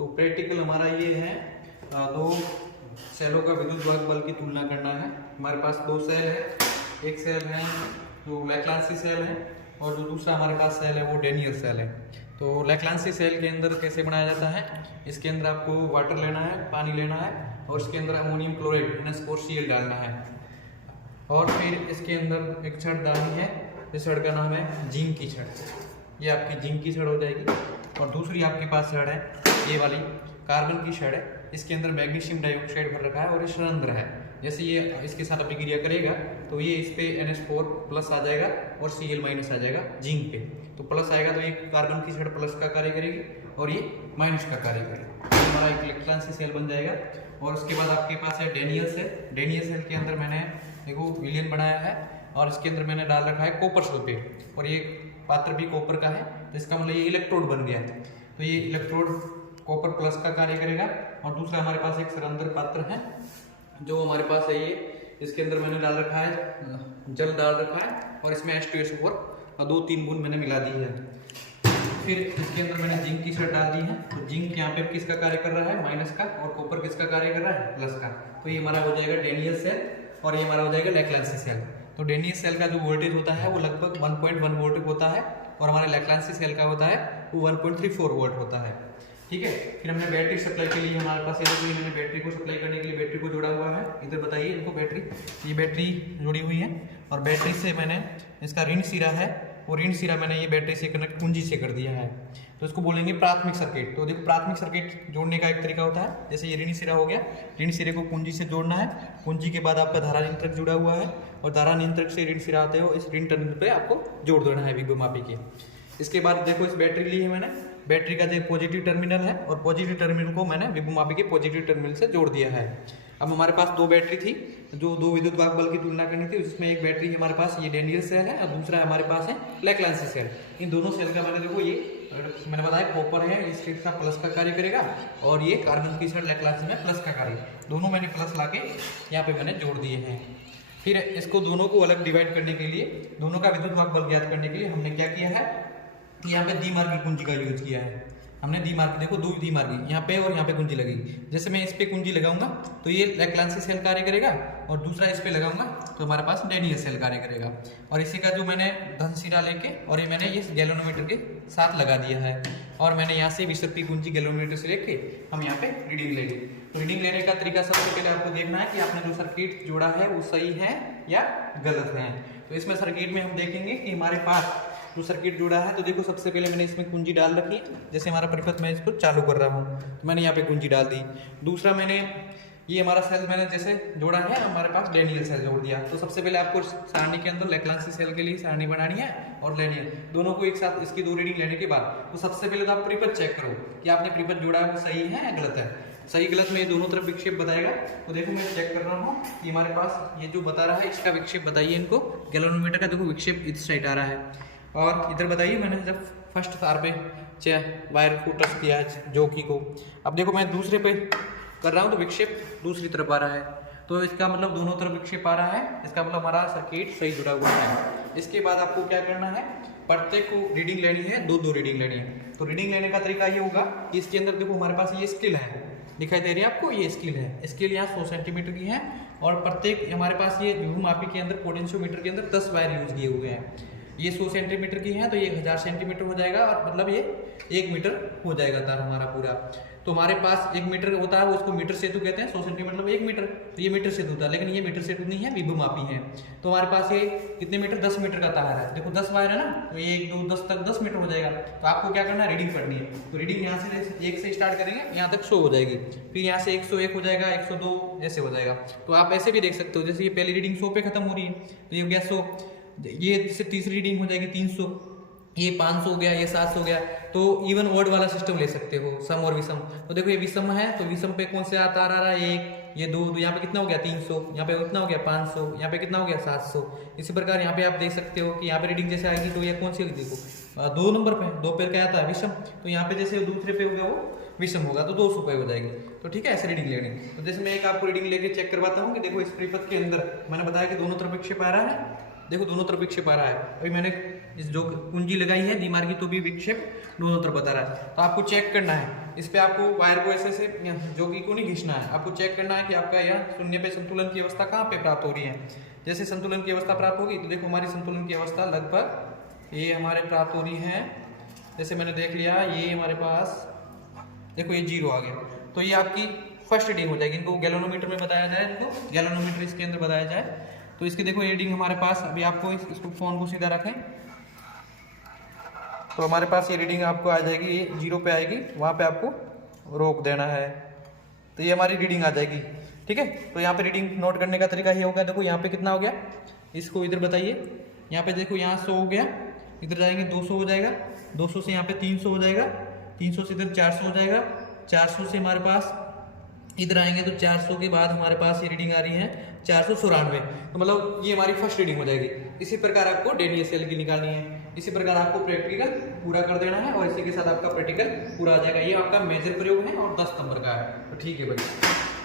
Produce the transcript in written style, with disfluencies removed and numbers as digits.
तो प्रैक्टिकल हमारा ये है, दो सेलों का विद्युत वाहक बल की तुलना करना है। हमारे पास दो सेल है, एक सेल है जो लैक्लांसी सेल है और जो दूसरा हमारे पास सेल है वो डेनियल सेल है। तो लैक्लांसी सेल के अंदर कैसे बनाया जाता है, इसके अंदर आपको वाटर लेना है, पानी लेना है और इसके अंदर अमोनियम क्लोराइड NH4Cl डालना है और फिर इसके अंदर एक छड़ डालनी है। इस छड़ का नाम है जिंक की छड़, ये आपकी जिंक की छड़ हो जाएगी। और दूसरी आपके पास छड़ है ये वाली कार्बन की छड़ है, इसके अंदर मैग्नीशियम डाइऑक्साइड भर रखा है और ये संरंध्र है। जैसे ये इसके साथ अभिक्रिया करेगा तो ये इस पे NH4 प्लस आ जाएगा और Cl माइनस आ जाएगा जिंक पे। तो प्लस आएगा तो ये कार्बन की छड़ प्लस का कार्य करेगी और ये माइनस का कार्य करेगी, तो हमारा एक लैक्लांसी सेल बन जाएगा। और उसके बाद आपके पास है डेनियल सेल। डेनियल सेल के अंदर मैंने देखो विलयन बनाया है और इसके अंदर मैंने डाल रखा है कॉपर सल्फेट और ये पात्र भी कॉपर का है, तो इसका मतलब ये इलेक्ट्रोड बन गया। तो ये इलेक्ट्रोड कॉपर प्लस का कार्य करेगा। और दूसरा हमारे पास एक संरंध्र पात्र है जो हमारे पास है ये, इसके अंदर मैंने डाल रखा है जल डाल रखा है और इसमें H2SO4 और 2-3 बूंद मैंने मिला दी है। फिर इसके अंदर मैंने जिंक की छड़ डाल दी है। तो जिंक यहाँ पे किसका कार्य कर रहा है, माइनस का, और कॉपर किसका कार्य कर रहा है, प्लस का। तो ये हमारा हो जाएगा डेनियल सेल और ये हमारा हो जाएगा लैक्लांसी सेल। तो डेनियल सेल का जो वोल्टेज होता है वो लगभग 1.1 वोल्ट होता है और हमारे लैक्लांसी सेल का होता है वो 1.34 वोल्ट होता है। ठीक है। फिर हमने बैटरी सप्लाई के लिए हमारे पास मैंने बैटरी को सप्लाई करने के लिए बैटरी को जोड़ा हुआ है। इधर बताइए इनको बैटरी, ये बैटरी जुड़ी हुई है और बैटरी से मैंने इसका ऋण सिरा है और ऋण सिरा मैंने ये बैटरी से कनेक्ट कुंजी से कर दिया है, तो इसको बोलेंगे प्राथमिक सर्किट। तो देखो प्राथमिक सर्किट जोड़ने का एक तरीका होता है, जैसे ये ऋण सिरा हो गया, ऋण सिरे को कुंजी से जोड़ना है, कुंजी के बाद आपका धारा नियंत्रक जुड़ा हुआ है और धारा नियंत्रक से ऋण सिरा आते हो इस ऋण टर्मिनल पे आपको जोड़ देना है विभव मापी के। इसके बाद देखो इस बैटरी ली है मैंने, बैटरी का जो पॉजिटिव टर्मिनल है और पॉजिटिव टर्मिनल को मैंने विभव मापी के पॉजिटिव टर्मिनल से जोड़ दिया है। अब हमारे पास दो बैटरी थी जो दो विद्युत वाहक बल की तुलना करनी थी, जिसमें एक बैटरी हमारे पास ये डेनियल सेल है और दूसरा हमारे पास है लैक्लांसी सेल। इन दोनों सेल का मैंने देखो ये मैंने बताया कॉपर है, इसके साथ प्लस का कार्य करेगा और ये कार्बन की छड़ लैक्लांसी में प्लस का कार्य, दोनों मैंने प्लस लाके यहाँ पे मैंने जोड़ दिए हैं। फिर इसको दोनों को अलग डिवाइड करने के लिए, दोनों का विद्युत वाहक बल ज्ञात करने के लिए हमने क्या किया है, यहाँ पे द्विमार्गी कुंजी का यूज किया है हमने। द्विमार्गी देखो, दो द्विमार्गी यहाँ पे और यहाँ पे कुंजी लगेगी। जैसे मैं इस पे कुंजी लगाऊंगा तो ये लैक्लांसी सेल कार्य करेगा और दूसरा इस पे लगाऊंगा तो हमारे पास डेनियल सेल कार्य करेगा। और इसी का जो मैंने धन सिरा लेके और ये मैंने इस गैल्वेनोमीटर के साथ लगा दिया है और मैंने यहाँ से विसर्प की कुंजी गैल्वेनोमीटर से लेके हम यहाँ पे रीडिंग लेंगे। तो रीडिंग लेने का तरीका सबसे पहले आपको देखना है कि आपने जो सर्किट जोड़ा है वो सही है या गलत है। तो इसमें सर्किट में हम देखेंगे कि हमारे पास जो सर्किट जुड़ा है, तो देखो सबसे पहले मैंने इसमें कुंजी डाल रखी है। जैसे हमारा परिपथ मैं इसको चालू कर रहा हूँ तो मैंने यहाँ पे कुंजी डाल दी। दूसरा मैंने ये हमारा सेल मैंने जैसे जोड़ा है, हमारे पास डेनियल सेल जोड़ दिया। तो सबसे पहले आपको सारणी के अंदर लैक्लांसी सेल के लिए सारणी बनानी है और डेनियल दोनों को एक साथ इसकी दो रीडिंग लेने के बाद तो सबसे पहले तो आप परिपथ चेक करो कि आपने परिपथ जोड़ा है वो सही है या गलत है। सही गलत में दोनों तरफ विक्षेप बताएगा। तो देखो मैं चेक कर रहा हूँ कि हमारे पास ये जो बता रहा है इसका विक्षेप बताइए इनको, गैल्वेनोमीटर का देखो विक्षेप इस साइड आ रहा है। और इधर बताइए मैंने जब फर्स्ट तार पे वायर को टच किया है जॉकी को, अब देखो मैं दूसरे पे कर रहा हूँ तो विक्षेप दूसरी तरफ आ रहा है। तो इसका मतलब दोनों तरफ विक्षेप आ रहा है, इसका मतलब हमारा सर्किट सही जुड़ा हुआ है। इसके बाद आपको क्या करना है, प्रत्येक को रीडिंग लेनी है, दो रीडिंग लेनी है। तो रीडिंग लेने का तरीका ये होगा कि इसके अंदर देखो हमारे पास ये स्केल है, दिखाई दे रही है आपको, ये स्केल है। स्केल यहाँ 100 सेंटीमीटर की है और प्रत्येक हमारे पास ये विभव मापी के अंदर पोटेंशियोमीटर के अंदर 10 वायर यूज किए हुए हैं। ये 100 सेंटीमीटर की है तो ये 1000 सेंटीमीटर हो जाएगा और मतलब ये 1 मीटर हो जाएगा तार हमारा पूरा। तो हमारे पास 1 मीटर होता है, वो उसको मीटर सेतु कहते हैं। 100 सेंटीमीटर मतलब 1 मीटर, तो ये मीटर सेतु होता है, लेकिन ये मीटर सेतु नहीं है, विभव मापी है। तो हमारे पास ये कितने मीटर, 10 मीटर का तार है। देखो 10 वायर है ना, तो ये 1 2 10 तक 10 मीटर हो जाएगा। तो आपको क्या करना है, रीडिंग पढ़नी है। तो रीडिंग यहाँ से 1 से स्टार्ट करेंगे, यहाँ तक 100 हो जाएगी, फिर यहाँ से 101 हो जाएगा, 102 ऐसे हो जाएगा। तो आप ऐसे भी देख सकते हो, जैसे ये पहली रीडिंग 100 पे खत्म हो रही है तो ये हो गया 100, ये तीसरी रीडिंग हो जाएगी 300, ये 500 हो गया, ये 700 हो गया। तो इवन ऑड वाला सिस्टम ले सकते हो, सम और विषम। तो देखो ये विषम है तो विषम पे कौन से तार आ रहा है, 1 ये 2, तो यहाँ पे कितना हो गया 300, यहाँ पे कितना हो गया 500, यहाँ पे कितना हो गया 700। इसी प्रकार यहाँ पे आप देख सकते हो कि यहाँ पे रीडिंग जैसे आएगी तो ये कौन सी होगी, देखो 2 नंबर पे, 2 पे क्या आता है विषम, तो यहाँ पे जैसे दूसरे पे हो गया वो विषम होगा तो 200 पे हो जाएगी। तो ठीक है, ऐसे रीडिंग लेनी। तो जैसे मैं एक आपको रीडिंग लेके चेक करवाता हूँ कि देखो इस परिपथ के अंदर मैंने बताया कि दोनों तरफ विक्षेप आ रहा है, देखो दोनों तरफ विक्षेप आ रहा है। अभी मैंने इस जो कुंजी लगाई है द्विमार्गी तो भी विक्षेप दोनों तरफ बता रहा है। तो आपको चेक करना है इस पे आपको वायर को ऐसे से जोगी को नहीं घिसना है, आपको चेक करना है कि आपका यह शून्य पे संतुलन की अवस्था कहाँ पे प्राप्त हो रही है। जैसे संतुलन की अवस्था प्राप्त होगी तो देखो हमारी संतुलन की अवस्था लगभग ये हमारे प्राप्त हो रही है। जैसे मैंने देख लिया ये हमारे पास देखो ये 0 आ गया, तो ये आपकी फर्स्ट रीडिंग हो जाएगी। इनको गैलोनोमीटर में बताया जाए, इनको गैलोनोमीटर इसके अंदर बताया जाए तो इसकी देखो रीडिंग हमारे पास अभी आपको इसको फोन को सीधा रखें तो हमारे पास ये रीडिंग आपको आ जाएगी, ये 0 पे आएगी, वहाँ पे आपको रोक देना है तो ये हमारी रीडिंग आ जाएगी। ठीक है, तो यहाँ पे रीडिंग नोट करने का तरीका ये होगा, देखो यहाँ पे कितना हो गया, इसको इधर बताइए, यहाँ पे देखो यहाँ 100 हो गया, इधर जाएंगे 200 हो जाएगा, 200 से यहाँ पे 300 हो जाएगा, 300 से इधर 400 हो जाएगा, 400 से हमारे पास इधर आएंगे तो 400 के बाद हमारे पास ये रीडिंग आ रही है 494, तो मतलब ये हमारी फर्स्ट रीडिंग हो जाएगी। इसी प्रकार आपको डेनियल की निकालनी है, इसी प्रकार आपको प्रैक्टिकल पूरा कर देना है और इसी के साथ आपका प्रैक्टिकल पूरा आ जाएगा। ये आपका मेजर प्रयोग है और 10 नंबर का है, तो ठीक है भाई।